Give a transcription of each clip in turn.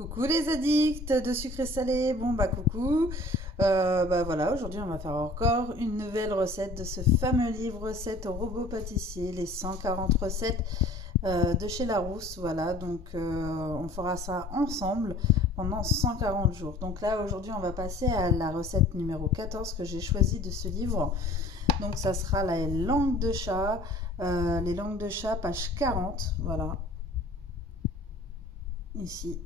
Coucou les addicts de sucré salé, bon bah coucou, voilà, aujourd'hui on va faire encore une nouvelle recette de ce fameux livre recettes au robot pâtissier, les 140 recettes de chez Larousse, voilà, donc on fera ça ensemble pendant 140 jours. Donc là aujourd'hui on va passer à la recette numéro 14 que j'ai choisie de ce livre, donc ça sera la langue de chat, les langues de chat page 40, voilà, ici.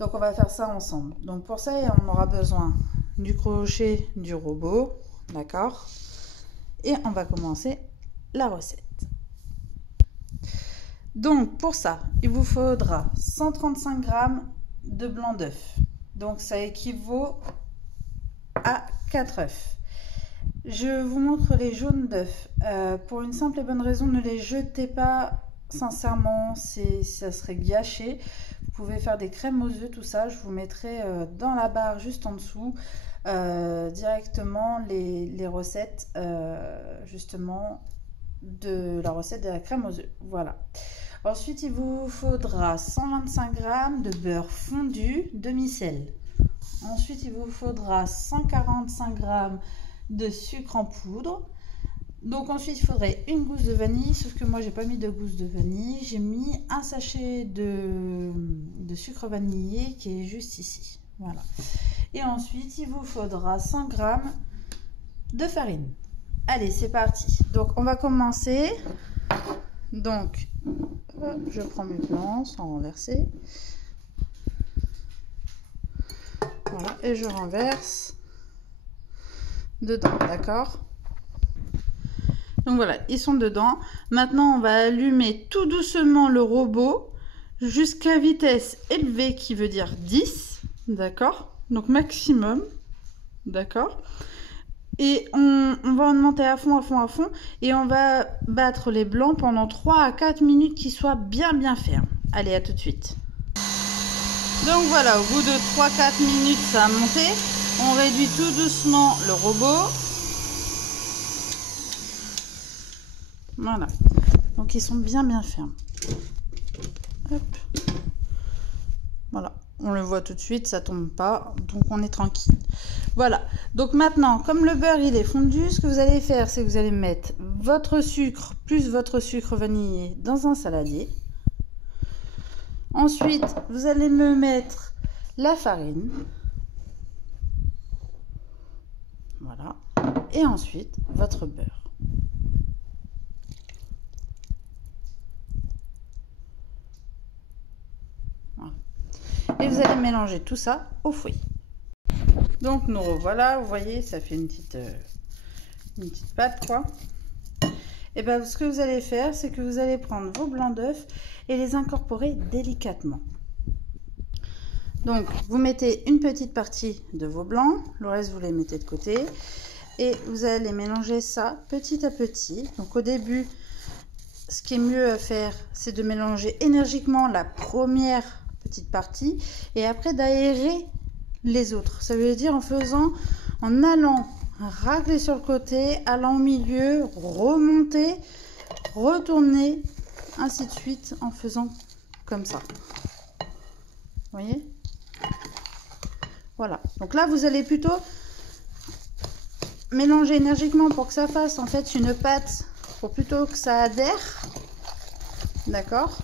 Donc on va faire ça ensemble. Donc pour ça on aura besoin du crochet du robot, d'accord? Et on va commencer la recette. Donc pour ça il vous faudra 135 g de blanc d'œuf. Donc ça équivaut à 4 œufs. Je vous montre les jaunes d'œufs. Pour une simple et bonne raison, ne les jetez pas. Sincèrement, ça serait gâché. Vous pouvez faire des crèmes aux œufs, tout ça. Je vous mettrai dans la barre juste en dessous directement les recettes justement de la recette de la crème aux œufs. Voilà. Ensuite, il vous faudra 125 g de beurre fondu demi-sel. Ensuite, il vous faudra 145 g de sucre en poudre. Donc ensuite il faudrait une gousse de vanille, sauf que moi j'ai pas mis de gousse de vanille, j'ai mis un sachet de sucre vanillé qui est juste ici, voilà. Et ensuite il vous faudra 100 g de farine. Allez, c'est parti. Donc on va commencer. Donc je prends mes blancs sans renverser, voilà, et je renverse dedans, d'accord? Donc voilà, ils sont dedans. Maintenant, on va allumer tout doucement le robot jusqu'à vitesse élevée, qui veut dire 10, d'accord? Donc maximum, d'accord? Et on va augmenter à fond, à fond, à fond. Et on va battre les blancs pendant 3 à 4 minutes qu'ils soient bien fermes. Allez, à tout de suite. Donc voilà, au bout de 3-4 minutes, ça a monté. On réduit tout doucement le robot. Voilà, donc ils sont bien fermes. Hop. Voilà, on le voit tout de suite, ça tombe pas, donc on est tranquille. Voilà, donc maintenant, comme le beurre il est fondu, ce que vous allez faire, c'est que vous allez mettre votre sucre plus votre sucre vanillé dans un saladier. Ensuite, vous allez me mettre la farine. Voilà, et ensuite votre beurre. Et vous allez mélanger tout ça au fouet. Donc nous revoilà, vous voyez, ça fait une petite pâte, quoi. Et bien ce que vous allez faire, c'est que vous allez prendre vos blancs d'œufs et les incorporer délicatement. Donc vous mettez une petite partie de vos blancs, le reste vous les mettez de côté. Et vous allez mélanger ça petit à petit. Donc au début, ce qui est mieux à faire, c'est de mélanger énergiquement la première petite partie et après d'aérer les autres. Ça veut dire en allant racler sur le côté, allant au milieu, remonter, retourner, ainsi de suite, en faisant comme ça. Vous voyez? Voilà. Donc là, vous allez plutôt mélanger énergiquement pour que ça fasse en fait une pâte, pour plutôt que ça adhère. D'accord?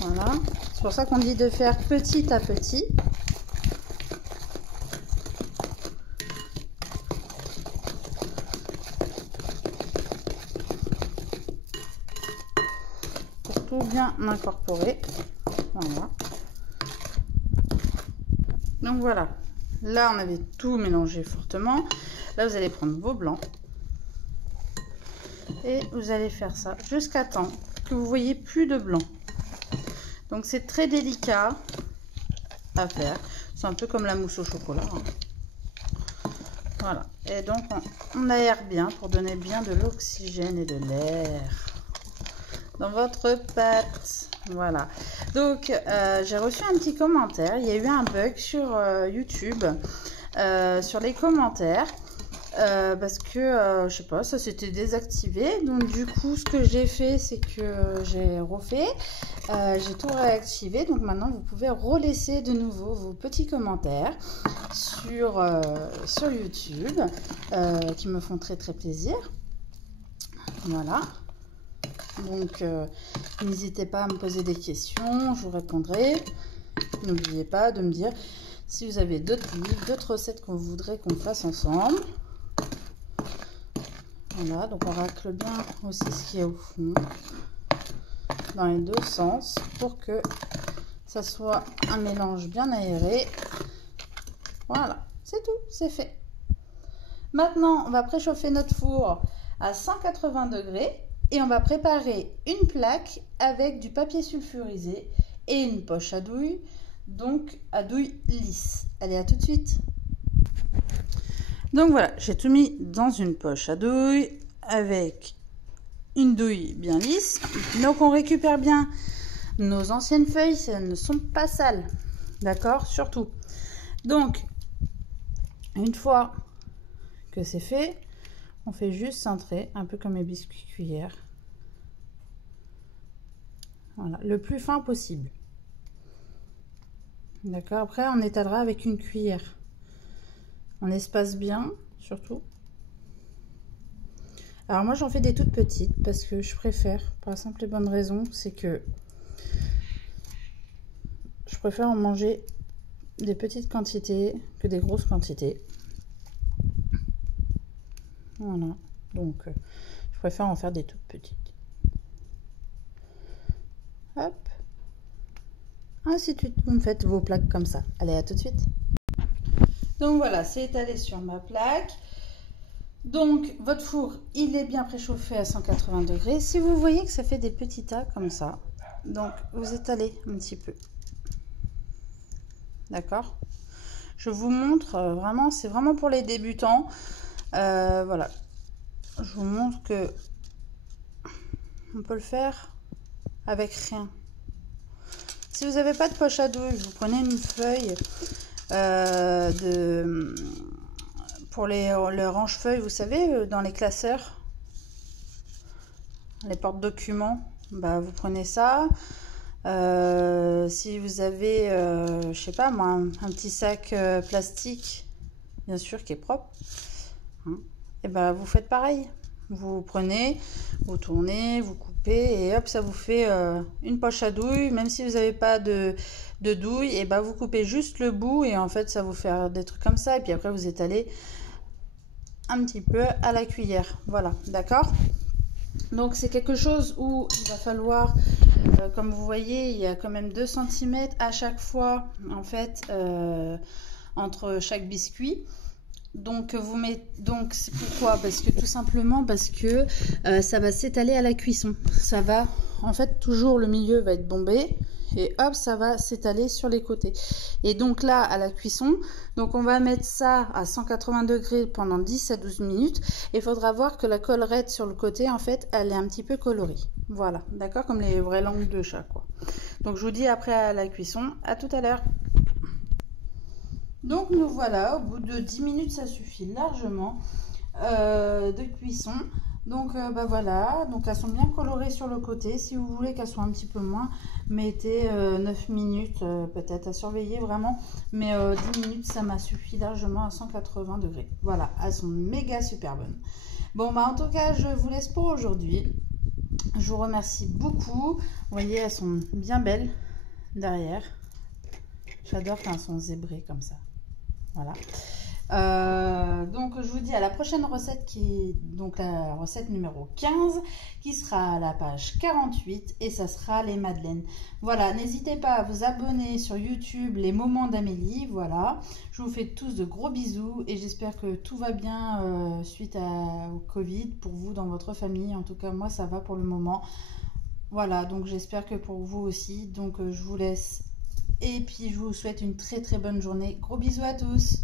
Voilà, c'est pour ça qu'on dit de faire petit à petit. Pour tout bien incorporer. Voilà. Donc voilà, là on avait tout mélangé fortement. Là vous allez prendre vos blancs et vous allez faire ça jusqu'à temps que vous voyez plus de blanc. Donc c'est très délicat à faire. C'est un peu comme la mousse au chocolat. Hein. Voilà. Et donc on aère bien pour donner bien de l'oxygène et de l'air dans votre pâte. Voilà. Donc j'ai reçu un petit commentaire. Il y a eu un bug sur YouTube sur les commentaires. parce que je sais pas, ça s'était désactivé. Donc du coup, ce que j'ai fait, c'est que j'ai refait, j'ai tout réactivé. Donc maintenant, vous pouvez relaisser de nouveau vos petits commentaires sur YouTube, qui me font très plaisir. Voilà. Donc n'hésitez pas à me poser des questions, je vous répondrai. N'oubliez pas de me dire si vous avez d'autres livres, d'autres recettes qu'on voudrait qu'on fasse ensemble. Voilà, donc on racle bien aussi ce qui est au fond, dans les deux sens, pour que ça soit un mélange bien aéré. Voilà, c'est tout, c'est fait. Maintenant, on va préchauffer notre four à 180 degrés et on va préparer une plaque avec du papier sulfurisé et une poche à douille, donc à douille lisse. Allez, à tout de suite. Donc voilà, j'ai tout mis dans une poche à douille avec une douille bien lisse. Donc on récupère bien nos anciennes feuilles, elles ne sont pas sales, d'accord, surtout. Donc une fois que c'est fait, on fait juste centrer, un peu comme les biscuits cuillères. Voilà, le plus fin possible. D'accord, après on étalera avec une cuillère. On espace bien, surtout. Alors moi j'en fais des toutes petites parce que je préfère, pour la simple et bonne raison, c'est que je préfère en manger des petites quantités que des grosses quantités. Voilà, donc je préfère en faire des toutes petites. Hop. Ainsi de suite, vous me faites vos plaques comme ça. Allez, à tout de suite. Donc voilà, c'est étalé sur ma plaque. Donc votre four, il est bien préchauffé à 180 degrés. Si vous voyez que ça fait des petits tas comme ça, donc vous étalez un petit peu. D'accord? Je vous montre vraiment, c'est vraiment pour les débutants. Voilà. Je vous montre que on peut le faire avec rien. Si vous n'avez pas de poche à douille, vous prenez une feuille pour les range-feuilles, vous savez, dans les classeurs, les porte-documents, bah, vous prenez ça. Si vous avez, je sais pas moi, un petit sac plastique, bien sûr, qui est propre, hein, et ben vous faites pareil. Vous prenez, vous tournez, vous coupez et hop, ça vous fait une poche à douille. Même si vous n'avez pas de douille, et ben vous coupez juste le bout et en fait ça vous fait des trucs comme ça. Et puis après vous étalez un petit peu à la cuillère. Voilà, d'accord? Donc c'est quelque chose où il va falloir, comme vous voyez, il y a quand même 2 cm à chaque fois en fait entre chaque biscuit. Donc vous mettez, donc c'est pourquoi, parce que tout simplement parce que ça va s'étaler à la cuisson. Ça va en fait toujours, le milieu va être bombé et hop, ça va s'étaler sur les côtés. Et donc là à la cuisson, donc on va mettre ça à 180 degrés pendant 10 à 12 minutes. Et il faudra voir que la collerette sur le côté en fait elle est un petit peu colorée. Voilà, d'accord, comme les vraies langues de chat quoi. Donc je vous dis après à la cuisson, à tout à l'heure. Donc nous voilà, au bout de 10 minutes ça suffit largement de cuisson. Donc bah voilà, donc elles sont bien colorées sur le côté. Si vous voulez qu'elles soient un petit peu moins, mettez 9 minutes peut-être à surveiller vraiment. Mais 10 minutes ça m'a suffi largement à 180 degrés. Voilà, elles sont méga super bonnes. Bon bah en tout cas je vous laisse pour aujourd'hui. Je vous remercie beaucoup. Vous voyez elles sont bien belles derrière. J'adore quand elles sont zébrées comme ça. Voilà. Donc je vous dis à la prochaine recette qui est donc la recette numéro 15 qui sera à la page 48 et ça sera les madeleines. Voilà, n'hésitez pas à vous abonner sur YouTube les moments d'Amélie. Voilà, je vous fais tous de gros bisous et j'espère que tout va bien suite au Covid pour vous dans votre famille. En tout cas moi ça va pour le moment. Voilà, donc j'espère que pour vous aussi. Donc je vous laisse. Et puis je vous souhaite une très bonne journée. Gros bisous à tous.